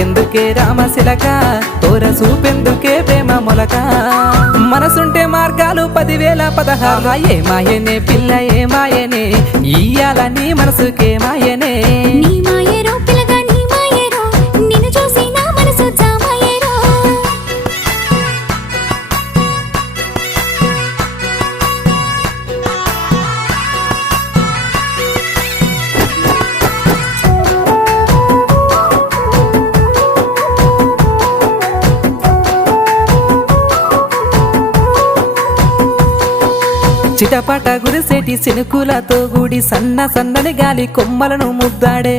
మనకెందుకే రామశిలక తోర చూపెందుకే ప్రేమ మొలక మనసుంటే మార్గాలు 10,016 ఏ మాయనే పిల్ల ఏ మాయనే ఇయ్యాల నీ మనసుకే మాయనే నీ మాయరో పిల్లగా నీ మాయరో నిన్ను చూసి నా మనసు జామాయరో చిటపట గురిసేటి సినుకులతో గుడి సన్నని గాలి కొమ్మలను ముద్దాడే